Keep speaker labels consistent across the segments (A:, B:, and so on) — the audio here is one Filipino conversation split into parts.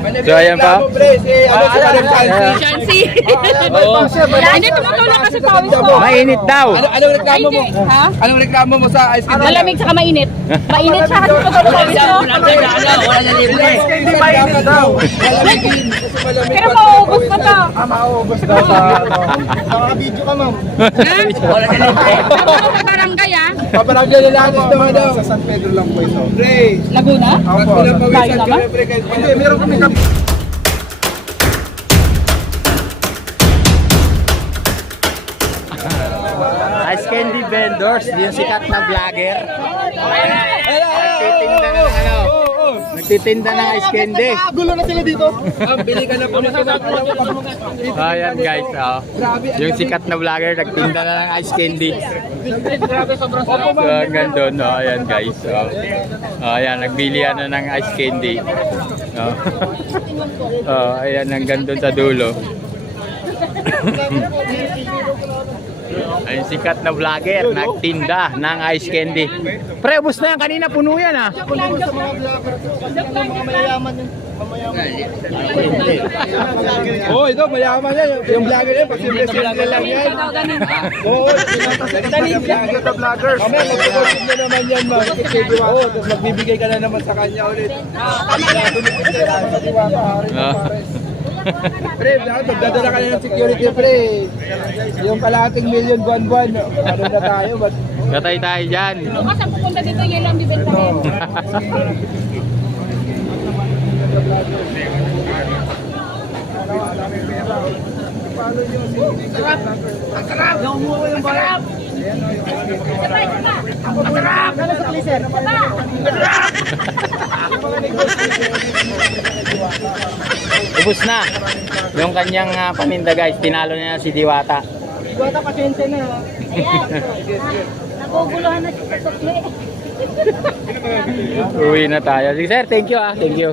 A: So ayan pa.
B: Chancy. Hindi, tumutulong kasi pawis ko.
A: Mainit daw.
C: Anong reklamo mo?
B: Ha?
C: Anong reklamo mo sa ice cream?
B: Malamig saka mainit. Mainit siya kasi tumutulong pawis ko.
C: Wala niya libre. Hindi mainit daw. Malamigin. Kasi malamig.
B: Pero mauubos ko to.
C: Mauubos daw sa ano. Nakaka-video ka, ma'am. Wala niya libre.
B: Ako sa barangay ah.
C: Paparagyan nila atis naman daw. Sa San Pedro lang po ito. Pre.
B: Laguna?
C: Opo.
B: Layo naman?
C: Hindi, meron kami kami.
A: Ice candy vendors, yung sikat na vlogger. Nagtitinda ng ano? Nagtitinda ng ice candy.
C: Gulo na sila dito. Bili ka na po na
A: Ayan guys, oh. Yung sikat na vlogger nagtinda na ng ice candy. So hanggang doon, oh. Ayan guys, oh. Oh, ayan, nagbili na ng ice candy. Oh. Oh, ayan, hanggang doon sa dulo. Ayun, sikat na vlogger, nagtinda ng ice candy. Pre, ubos na yan. Kanina puno yan ah.
C: Oh, ito, mayaman yan. Yung vlogger yan, pag simple-simple lang yan. Oo, vlogger na vlogger. Mamaya, mag-worship na naman yan, ma'am. Oo, tapos magbibigay ka na naman sa kanya ulit. Pre, magdadala ka na ng security, pre. Yung kalahating million buwan-buwan, ano na tayo?
A: Katay tayo dyan.
B: Bukas ang pupunta dito, yun lang bibentahin.
A: Ubus na. Yung kanyang paninda guys, tinalo niya si Diwata.
C: Diwata, pasensya na.
B: Naguguluhan na siya sa sukli.
A: Uwi na tayo. Sige sir, thank you ah. Thank you.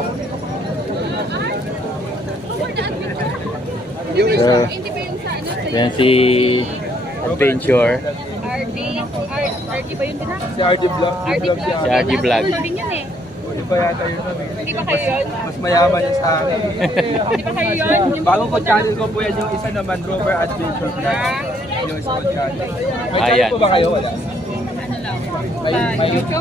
A: So, yan si Adventure.
B: RD ba yun din ha?
C: Si RD Vlog.
A: Si RD Vlog.
B: Din yun eh.
C: Hindi pa yata yun.
B: Hindi ba kayo yun?
C: Mas mayaman yan sa akin.
B: Hindi ba kayo yun?
C: Bago ko channel ko po yan, yung isa naman, Rover Adventure Vlog. Yung isa ko channel. May channel
A: Ayan.
C: po ba kayo? Wala. May
B: YouTube?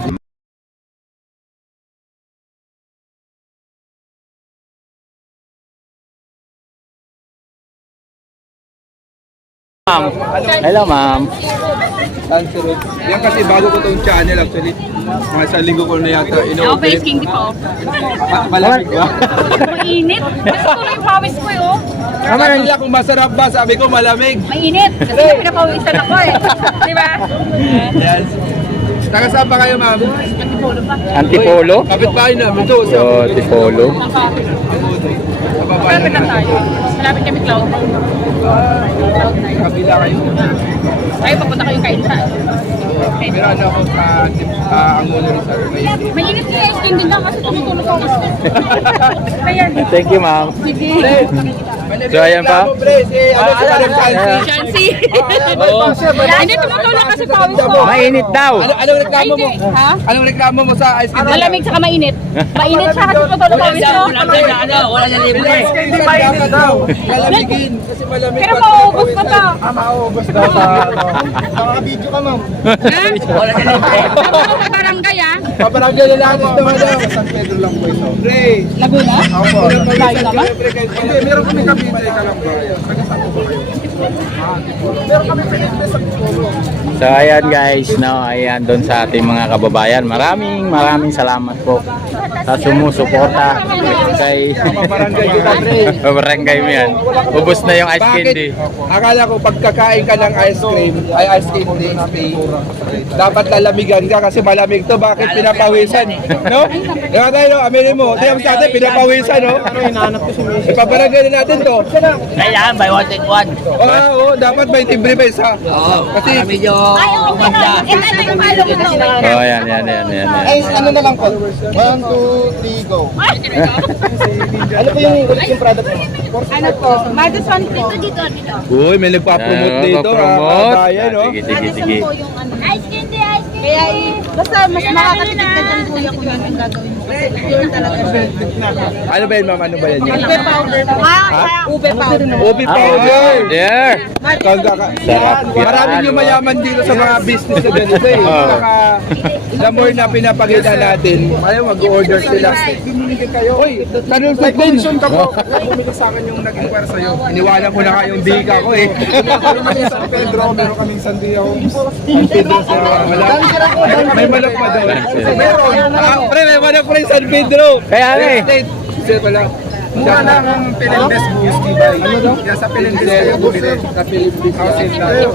A: Ma'am. Hello ma'am.
C: Answer. Yan kasi bago ko tong channel actually. Mga isang linggo ko na yata.
B: Ako pa is King di pa.
C: Malamig ba?
B: Mainit. Mas tuloy yung pawis ko eh oh.
C: Nakakila kung masarap ba, sabi ko malamig.
B: Mainit. Kasi pinapawisan ako eh. Di ba?
C: Yes. Taga saan ba kayo, ma'am?
A: Antipolo?
C: Kapit bahay namin to.
A: So, Antipolo.
B: Malapit lang tayo. Malapit kami Cloud.
C: Kabila kayo.
B: Ay, papunta kayong kainta.
C: Pero ano ako sa Angulo Rizal.
B: Mainit yung ice cream din lang kasi tumutulong ako gusto. Kaya,
A: Thank you ma'am.
B: sige.
A: So ayan pa.
B: Chancy.
A: Oo.
B: Hindi, tumutulong kasi pawis ko.
A: Mainit daw.
C: Anong reklamo mo?
B: Ha?
C: Anong reklamo mo sa ice cream?
B: Malamig saka mainit. Mainit siya kasi tumutulong pawis ko.
C: Wala niya libre. Hindi mainit daw. Lalamigin. Kasi malamig.
B: Pero mauubos ko to.
C: Mauubos daw sa ano. Nakaka-video ka, ma'am.
B: Ha? Wala niya libre. Ako sa barangay ah.
C: Paparagyan nila atis naman daw. Sa San Pedro lang po ito. Pre.
B: Laguna?
C: Opo.
B: Layo naman?
C: Hindi, meron kami kapitay ka lang ba? Taga-saan po ba kayo? Meron kami pinitay sa Polo.
A: So ayan guys, no, ayan doon sa ating mga kababayan. Maraming salamat po sa sumusuporta kay
C: Paparagyan kita, pre.
A: barangay mo yan. Ubos na yung ice candy.
C: Akala ko pagkakain ka ng ice cream, ay ice cream day, dapat lalamigan ka kasi malamig to. Bakit pinapawisan? No? Diba tayo, aminin mo. Diba sa atin, pinapawisan, no? Ipaparagyan natin to.
D: Kailangan by one take one.
C: Oo, dapat may timbre pa isa. Kasi
D: Medyo
B: Ito yung palo ko to.
A: Oh, ayan.
C: ay, ano na lang po? 1, 2, 3, go. Ano po yung product mo?
B: Ano po? Madison po. Dito.
C: Uy, may nagpa-promote dito. Ayan, no?
A: Sige.
B: Ice candy. Kaya basta mas makakatipid ka dyan kuya kung yan ang gagawin mo.
C: Ano ba yan, ma'am? Ano ba yan?
B: Ube powder. Ube powder.
C: Ubi powder!
A: There! Sarap yan.
C: Maraming yumayaman dito sa mga business na ganito eh. Saka, the more na pinapakita natin, ayaw mag-order sila. Uy, tanong sa pension ka po. Bumili sa akin yung nag-inquire sa'yo. Iniwanan ko na nga yung bika ko eh. San Pedro, meron kaming San Diego. San Pedro sa may manok pa daw. Meron. Pre, may manok pa rin San Pedro.
A: Kaya nga eh.
C: Sir pala. Mura lang ang Pilendes Boost, diba? Ano daw? Kaya sa Pilendes kayo bumili. Sa Pilendes. Housing tayo.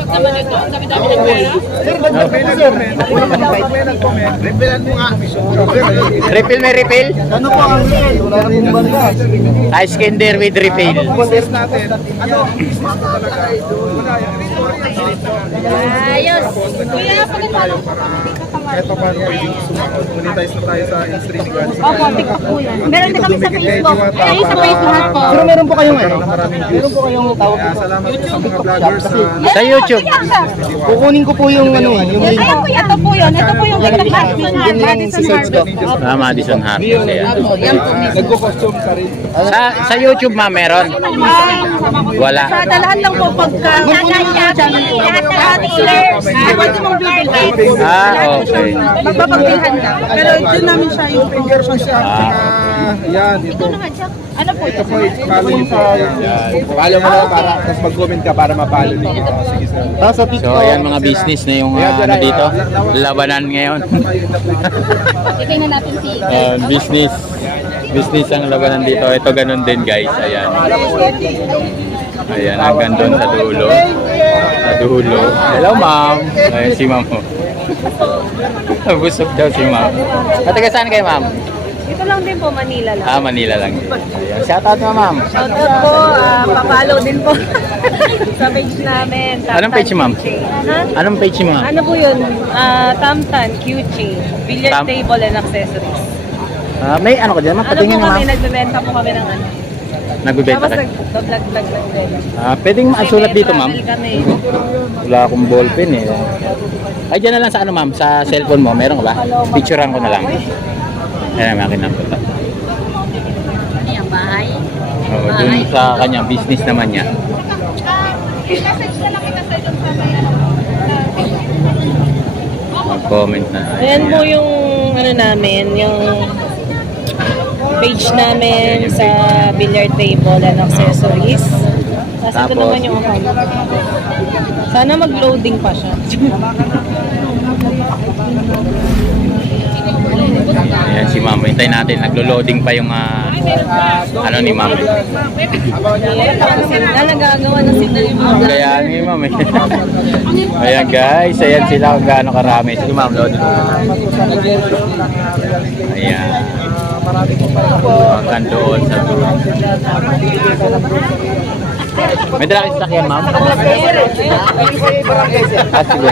C: May nag-comment. Revealan mo nga.
A: Refill may refill?
C: Ano po ang refill? Wala na pong banda.
A: Ice Kinder with refill.
C: Business natin. Ano? Business ko talaga. Wala yung
B: Ayos. Kuya, pagkakalo.
C: kahit pa paano pwedeng sumakot. Monetize na tayo sa in-streaming guns.
B: Opo, TikTok po yan. Meron din kami sa Facebook. Ay, sa Facebook po.
E: Pero meron po kayong ano?
C: Maraming views.
E: Meron po kayong tawag
C: Kaya salamat po sa mga vloggers
A: Sa YouTube.
E: Kukunin ko po yung ano eh, yung link.
B: Ayun po, ito po yun. Ito po yung TikTok Madison Harvest.
A: Ah, Madison Harvest. Ayan.
B: Yan po mismo.
C: nagko-costume ka rin.
A: Sa YouTube ma'am meron? Wala.
B: Sa dalahan lang po pagka pwede mong bibili.
A: Ah, okay.
B: Magpapagbilhan lang. Pero doon namin siya yung
C: Finger pa siya. Yan, ito.
B: ano po
C: Ito po, follow niyo po. Follow mo lang para, tapos mag-comment ka para mapalo din kita. Sige sir.
E: Tapos sa
A: So
E: TikTok.
A: ayan mga business na yung ano dito. Labanan ngayon.
B: Titingnan natin si
A: Business. Business ang labanan dito. Ito ganun din guys. Ayan. Ayan, hanggang doon sa dulo. Sa dulo. Hello ma'am. Ayan si ma'am. Busog daw si ma'am. Taga saan kayo ma'am?
B: Ito lang din po, Manila lang.
A: Ah, Manila lang din. Ayan. Shoutout mo ma'am.
B: Shoutout po, papalo din po sa page namin.
A: Anong page, ma'am?
B: Ha?
A: Anong page mo ma'am?
B: Ano po yun? Tamtan, QC, billiard
A: Tam-
B: table and accessories.
A: May ano ka dyan ma'am?
B: Ano
A: Patingin
B: po
A: mo
B: kami,
A: ma'am.
B: nagbebenta po kami ng ano.
A: Nagbibenta
B: Tapos
A: ka.
B: nag-vlog din.
A: Pwedeng masulat dito ma'am.
B: Travel kami.
A: Wala akong ballpen eh. Ay, dyan na lang sa ano ma'am, sa cellphone mo, meron ka ba? Picturean ko na lang. Ayan, makina ko ito.
B: Ano yung bahay?
A: Oo, dun sa kanya, business naman niya.
B: Message na lang kita sa ito sa
A: Mag-comment na.
B: Ayan po yung ano namin, yung page namin sa billiard table and accessories. Tapos ito
A: Tapos?
B: naman yung account. Sana mag-loading pa siya.
A: Ayan si ma'am. Hintayin natin. Naglo-loading pa yung ano ni ma'am.
B: Nagagawa na sila yung mga
A: Kaya ni ma'am eh. Ayan guys. Ayan sila kung gaano karami. Sige ma'am, loading. Ayan. Hanggang doon sa dulo. May dala kayo sasakyan ma'am? Ah, sige.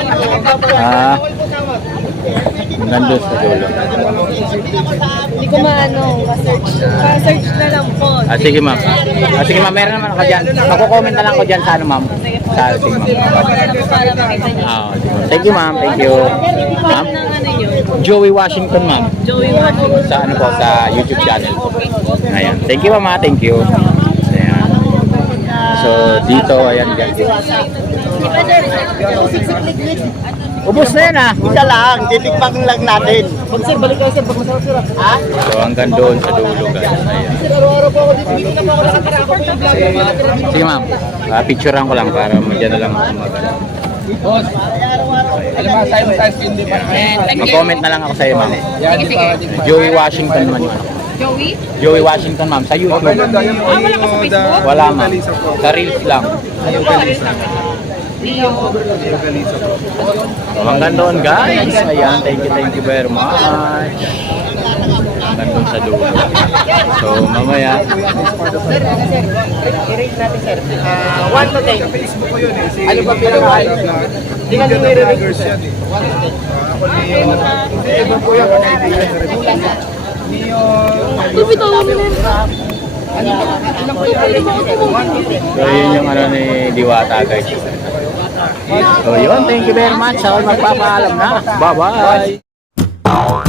A: Hanggang doon sa dulo.
B: Hindi ko maano, ka-search na lang po.
A: Sige ma'am. Sige ma'am, meron naman ako dyan. Ako-comment na lang ako dyan sa ano ma'am. Sige ma'am.
B: Para makita niyo.
A: Sige. Thank you ma'am, thank you. Ma'am?
B: Ng ano nyo?
A: Joey Washington ma'am.
B: Joey Washington.
A: Sa ano po, sa YouTube channel. Ayan. Thank you ma'am, thank you. Ayan. So dito, ayan guys. Ubus na yan ah.
E: Isa lang, titikpak lang natin. Pag sir, balik kayo sir, pag masarap sir. Ha?
A: So hanggang doon sa dulo guys. Ayan.
E: Sir, araw-araw po ako dito. Dito na po ako nakatira. Ako po yung vlogger.
A: Sige ma'am, picturean ko lang para dyan na lang ako
C: Boss, alam mo, tayo sa skin di ba?
A: mag-comment na lang ako sa iyo ma'am.
C: Yan, di ba?
A: Joey Washington naman yun.
B: Joey?
A: Joey Washington ma'am, sa YouTube.
C: Wala ka sa Facebook?
A: Wala ma'am, sa Reels lang. So, hanggang doon guys. Ayan, thank you very much. Hanggang doon sa dulo. So mamaya.
E: I-rate natin sir. 1 to 10.
C: Facebook ko yun eh. Si
E: Ano ba pinaka-hype? Hindi ka nire-rate ko sir.
C: yan eh. Ako ni Iba po yan, kaibigan na rin.
A: So yun yung ano ni Diwata guys. So yun, thank you very much. Ako magpapaalam na. Bye bye.